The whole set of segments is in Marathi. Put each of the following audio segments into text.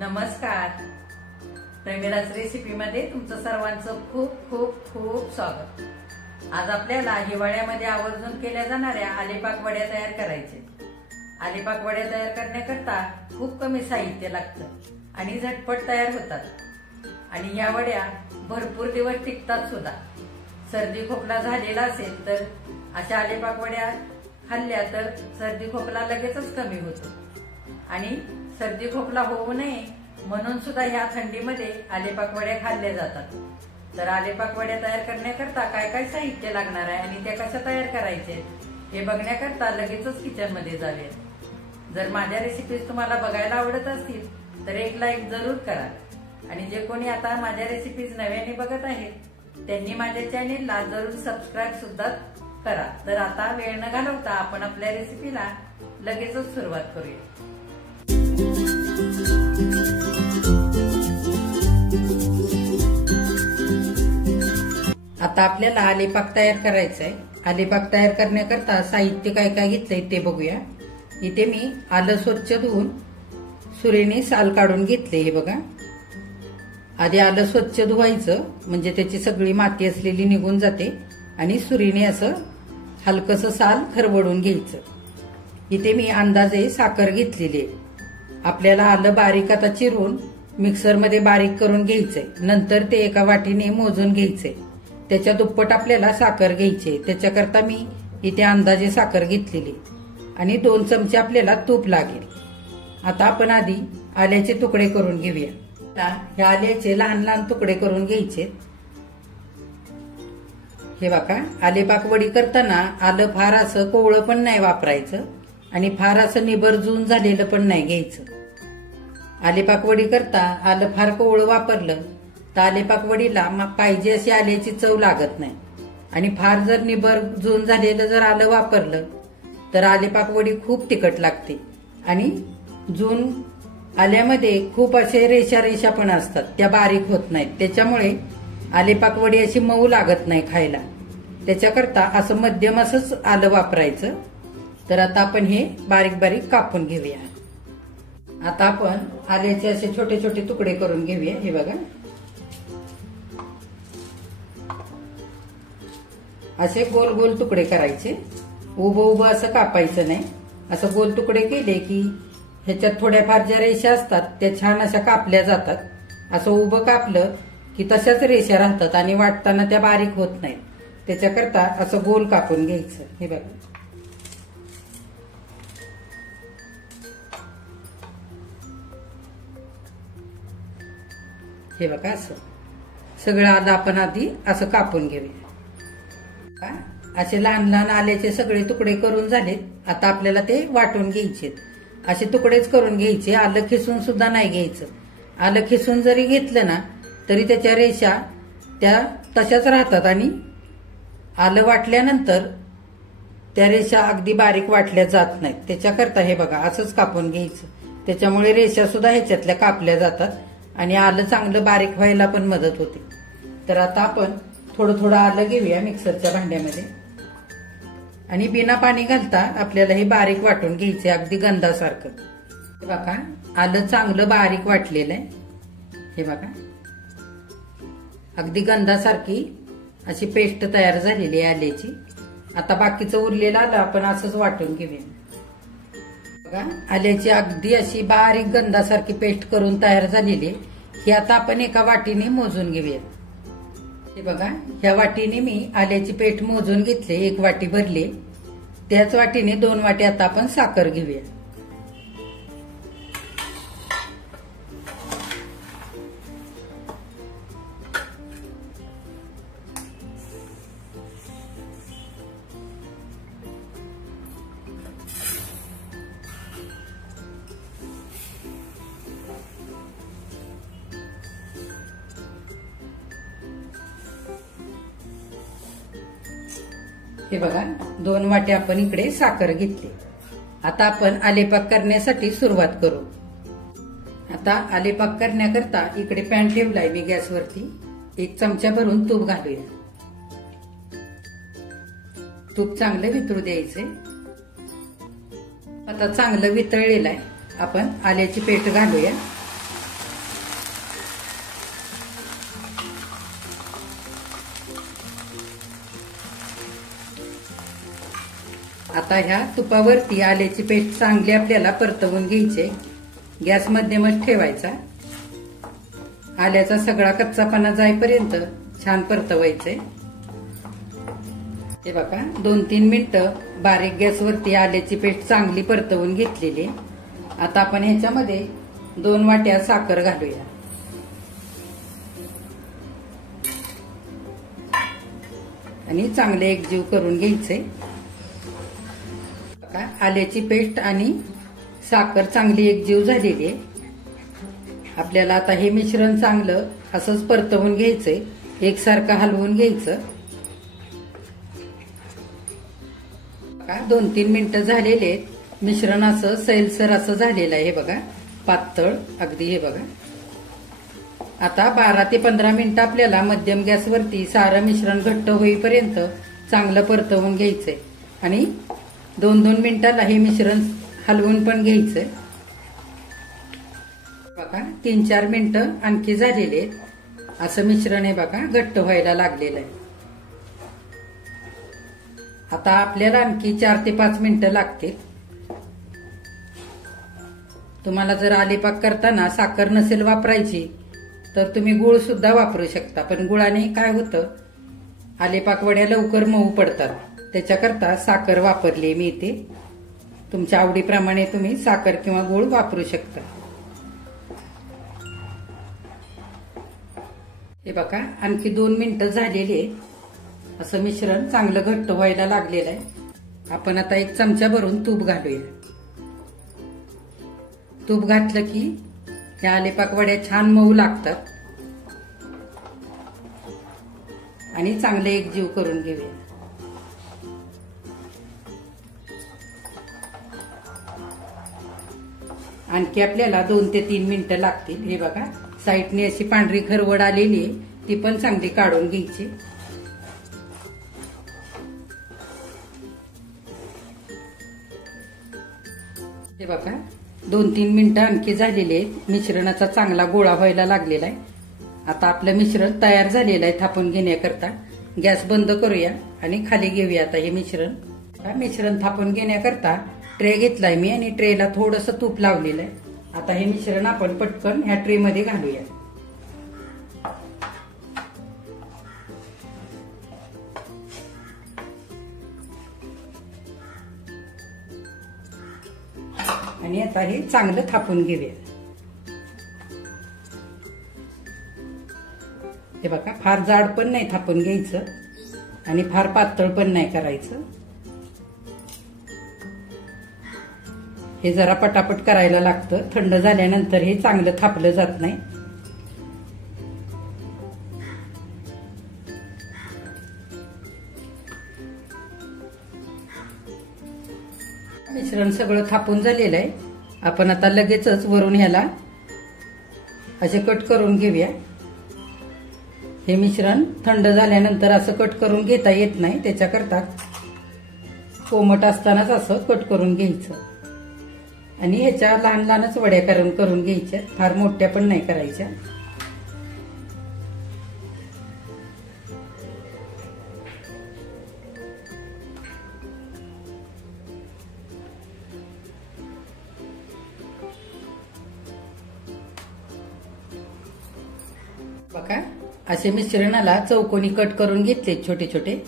नमस्कार. प्रेमिलाच रेसिपीमध्ये तुमचं सर्वांचं खूप खूप खूप स्वागत. आज आपल्याला हिवाळ्यामध्ये आवर्जून केल्या जाणाऱ्या आलेपाक वड्या तयार करायचे. आलेपाक वड्या तयार करण्याकरता खूप कमी साहित्य लागतं आणि झटपट तयार होतात आणि या वड्या भरपूर दिवस टिकतात सुद्धा. सर्दी खोकला झालेला असेल तर अशा आलेपाक वड्या खाल्ल्या तर सर्दी खोकला लगेचच कमी होतो आणि सर्दी खोकला होऊ नये म्हणून सुद्धा या थंडीमध्ये आलेपाक वड्या खाल्ल्या जातात. तर आलेपाक वड्या तयार करण्याकरता काय काय साहित्य लागणार आहे आणि त्या कशा तयार करायचे हे बघण्याकरता लगेचच किचन मध्ये जाऊया. जर माझ्या रेसिपीज तुम्हाला बघायला आवडत असतील तर एक लाईक जरूर करा आणि जे कोणी आता माझ्या रेसिपीज नव्याने बघत आहेत त्यांनी माझ्या चॅनेलला जरूर सबस्क्राईब सुद्धा करा. तर आता वेळ न घालवता आपण आपल्या रेसिपीला लगेचच सुरुवात करूया. आता आपल्याला आलेपाक तयार करायचा आहे. आलेपाक तयार करण्याकरता साहित्य काय काय घेतलंय ते बघूया. इथे मी आलं स्वच्छ धुवून सुरीने साल काढून घेतले. हे बघा, आधी आलं स्वच्छ धुवायचं म्हणजे त्याची सगळी माती असलेली निघून जाते आणि सुरीने असं हलकसं साल खरवडून घ्यायचं. इथे मी अंदाजे साखर घेतलेली आहे. आपल्याला आलं बारीक आता चिरून मिक्सरमध्ये बारीक करून घ्यायचंय. नंतर ते एका वाटीने मोजून घ्यायचंय. त्याच्या दुप्पट आपल्याला साखर घ्यायची. त्याच्याकरता मी इथे अंदाजे साखर घेतलेली आणि 2 चमचे आपल्याला तूप लागेल. आता आपण आधी आल्याचे तुकडे करून घेऊया. ह्या आल्याचे लहान लहान तुकडे करून घ्यायचे. हे बघा, आलेपाक वडी करताना आलं फार असं कोवळं पण नाही वापरायचं आणि फार असं निबरजून झालेलं पण नाही घ्यायचं. आलेपाक वडी करता आलं फार कोवळं वापरलं तर आलेपाक वडीला पाहिजे अशी आल्याची चव लागत नाही आणि फार जर निबरजून झालेलं जर आलं वापरलं तर आलेपाक वडी खूप तिखट लागते आणि जून आल्यामध्ये खूप असे रेषा रेषा पण असतात, त्या बारीक होत नाहीत. त्याच्यामुळे आलेपाक वडी अशी मऊ लागत नाही खायला. त्याच्याकरता असं मध्यम असंच आलं वापरायचं. तर आता आपण हे बारीक बारीक कापून घेऊया. आता आपण आल्याचे असे छोटे छोटे तुकडे करून घेऊया. हे बघा, असे गोल गोल तुकडे करायचे. उभं उभं असं कापायचं नाही. असं गोल तुकडे केले की ह्याच्यात थोड्याफार ज्या रेषा असतात त्या छान अशा कापल्या जातात. असं उभं कापलं की तशाच रेषा राहतात आणि वाटताना त्या बारीक होत नाहीत. त्याच्याकरता असं गोल कापून घ्यायचं. हे बघा, हे बघा, असं सगळं आलं आपण आधी असं कापून घेऊया. असे लहान लहान आल्याचे सगळे तुकडे करून झालेत. आता आपल्याला ते वाटून घ्यायचे. असे तुकडेच करून घ्यायचे. आलं खिसून सुद्धा नाही घ्यायचं. आलं खिसून जरी घेतलं ना तरी त्याच्या रेषा त्या तशाच राहतात आणि आलं वाटल्यानंतर त्या रेषा अगदी बारीक वाटल्या जात नाहीत. त्याच्याकरता हे बघा असंच कापून घ्यायचं. त्याच्यामुळे रेषा सुद्धा ह्याच्यातल्या कापल्या जातात आणि आलं चांगलं बारीक व्हायला पण मदत होते. तर आता आपण थोडं थोडं आलं घेऊया मिक्सरच्या भांड्यामध्ये आणि बिना पाणी घालता आपल्याला हे बारीक वाटून घ्यायचे, अगदी गंधासारखं. हे बघा, आलं चांगलं बारीक वाटलेलं आहे. हे बघा, अगदी गंधासारखी अशी पेस्ट तयार झालेली आहे आल्याची. आता बाकीचं उरलेलं आलं आपण असंच वाटून घेऊया. बघा, आल्याची अगदी अशी बारीक गंधासारखी पेस्ट करून तयार झालेली आहे. ही आता आपण एका वाटीने मोजून घेऊया. हे बघा, ह्या वाटीने मी आल्याची पेस्ट मोजून घेतली. 1 वाटी भरली. त्याच वाटीने 2 वाटी आता आपण साखर घेऊया. हे बघा, 2 वाटी आपण इकडे साखर घेतली. आता आपण आलेपाक करण्यासाठी सुरुवात करू. आता आलेपाक करण्याकरता इकडे पॅन ठेवलाय मी गॅसवरती. 1 चमचा भरून तूप घालूया. तूप चांगलं वितळू द्यायचे. आता चांगलं वितळलेलं आहे. आपण आल्याची पेस्ट घालूया. आता ह्या तुपावरती आल्याची पेस्ट चांगली आपल्याला परतवून घ्यायची. गॅस मध्यमच ठेवायचा. आल्याचा सगळा कच्चापणा जाईपर्यंत छान परतवायचंय. हे बघा 2-3 मिनिटं बारीक गॅसवरती आल्याची पेस्ट चांगली परतवून घेतलेली. आता आपण ह्याच्यामध्ये 2 वाट्या साखर घालूया. आणि चांगले एकजीव करून घ्यायचे. आल्याची पेस्ट आणि साखर चांगली एकजीव झालेली आहे. आपल्याला आता हे मिश्रण चांगलं असंच परतवून घ्यायचंय. एकसारखं हलवून घ्यायचं. 2-3 मिनिटं झालेले मिश्रण असं सैलसर असं झालेलं आहे. हे बघा पातळ अगदी. हे बघा आता 12 ते 15 मिनिटं आपल्याला मध्यम गॅसवरती सारं मिश्रण घट्ट होईपर्यंत चांगलं परतवून घ्यायचंय. आणि 2-2 मिनिटाला हे मिश्रण हलवून पण घ्यायचंय. बघा 3-4 मिनिटं आणखी झालेले आहेत. असं मिश्रण आहे बघा घट्ट व्हायला लागलेलं आहे. आता आपल्याला आणखी 4 ते 5 मिनिटं लागतील. तुम्हाला जर आलेपाक करताना साखर नसेल वापरायची तर तुम्ही गुळ सुद्धा वापरू शकता. पण गुळाने काय होतं, आलेपाक वड्या लवकर मऊ पडतात. त्याच्याकरता साखर वापरली मी इथे. तुमच्या आवडीप्रमाणे तुम्ही साखर किंवा गुळ वापरू शकता. हे बघा आणखी 2 मिनिटं झालेली आहे. असं मिश्रण चांगलं घट्ट व्हायला लागलेलं आहे. आपण आता 1 चमचा भरून तूप घालूया. तूप घातलं की या आलेपाक वड्या छान मऊ लागतात. आणि चांगले एकजीव करून घेऊया. आणखी आपल्याला 2 ते 3 मिनिटं लागतील. हे बघा साईडने अशी पांढरी खरवड आलेली आहे, ती पण चांगली काढून घ्यायची. हे बघा 2-3 मिनिटं आणखी झालेली आहेत. मिश्रणाचा चांगला गोळा व्हायला लागलेला आहे. आता आपलं मिश्रण तयार झालेलं आहे थापून घेण्याकरता. गॅस बंद करूया आणि खाली घेऊया आता हे मिश्रण. मिश्रण थापून घेण्याकरता ट्रे घेतलाय मी आणि ट्रेला थोडंसं तूप लावलेलं आहे. आता हे मिश्रण आपण पटकन ह्या ट्रे मध्ये घालूया. आणि आता हे चांगलं थापून घेऊया. हे बघा फार जाड पण नाही थापून घ्यायचं आणि फार पातळ पण नाही करायचं. हे जरा पटापट करायला लागतं. थंड झाल्यानंतर हे चांगलं थापलं जात नाही. मिश्रण सगळं थापून झालेलं आहे. आपण आता लगेचच वरून ह्याला असे कट करून घेऊया. हे मिश्रण थंड झाल्यानंतर असं कट करून घेता येत नाही. त्याच्याकरता कोमट असतानाच असं कट करून घ्यायचं. आणि ह्याच्या लहान लहानच वड्या करून घ्यायच्या. फार मोठ्या पण नाही करायच्या. बघा असे मिश्रणाला चौकोनी कट करून घेतले छोटे छोटे.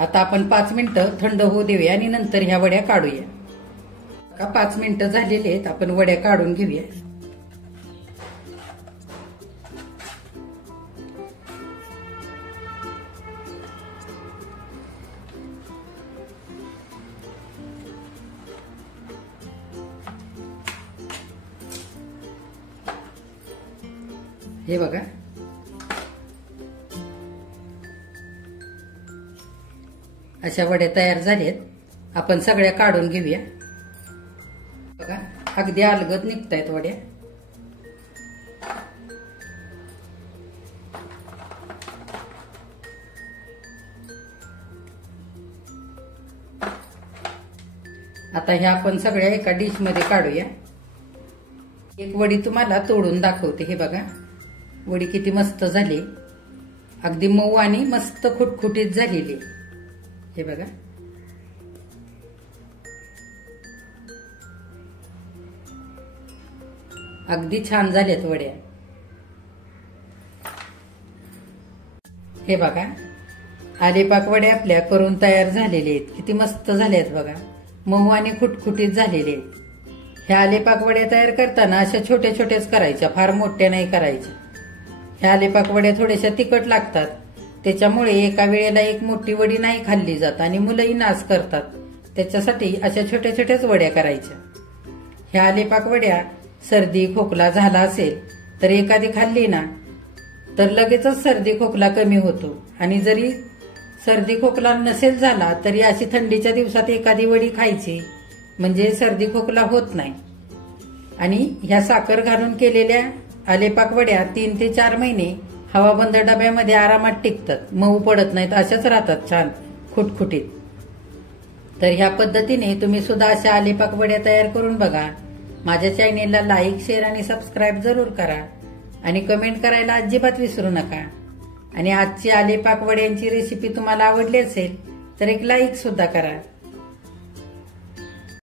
आता आपण 5 मिनिटं थंड होऊ देऊया आणि नंतर ह्या वड्या काढूया. 5 मिनिटं झालेली आहेत. आपण वड्या काढून घेऊया. हे बघा अशा वड्या तयार झाल्यात. आपण सगळ्या काढून घेऊया. बघा अगदी अलगद निघतायत वड्या. आता ह्या आपण सगळ्या एका डिश मध्ये काढूया. एक वडी तुम्हाला तोडून दाखवते. हे बघा वडी किती मस्त झाली. अगदी मऊ आणि मस्त खुटखुटीत झालेली. हे बघा अगदी छान झाल्यात वड्या। हे बघा, आलेपाक वड्या आपल्या करून तयार झालेले आहेत। किती मस्त झाल्यात बघा, मऊ आणि खुटखुटीत झालेले आहेत। ह्या आलेपाक वड्या तयार करताना अशा छोट्या छोट्याच करायच्या, फार मोठ्या नाही करायच्या। ह्या आलेपाक वड्या थोड्याशा तिखट लागतात, त्याच्यामुळे एका वेळेला एक मोठी वडी नाही खाल्ली जात आणि मुलंही नाश करतात। त्याच्यासाठी अशा छोट्या छोट्याच वड्या करायच्या। ह्या आलेपाक वड्या सर्दी खोकला झाला असेल तर एखादी खाल्ली ना तर लगेचच सर्दी खोकला कमी होतो। आणि जरी सर्दी खोकला नसेल झाला तरी अशी थंडीच्या दिवसात एखादी वडी खायची, म्हणजे सर्दी खोकला होत नाही। आणि ह्या साखर घालून केलेल्या आलेपाक वड्या 3 ते 4 महिने हवाबंद डब्यामध्ये आरामात टिकतात, मऊ पडत नाहीत, अशाच राहतात छान खुटखुटीत। तर ह्या पद्धतीने तुम्ही सुद्धा अशा आलेपाक वड्या तयार करून बघा। माझ्या चॅनेलला लाईक शेअर आणि सबस्क्राईब जरूर करा आणि कमेंट करायला अजिबात विसरू नका। आणि आजची आलेपाक वड्यांची रेसिपी तुम्हाला आवडली असेल तर एक लाईक सुद्धा करा।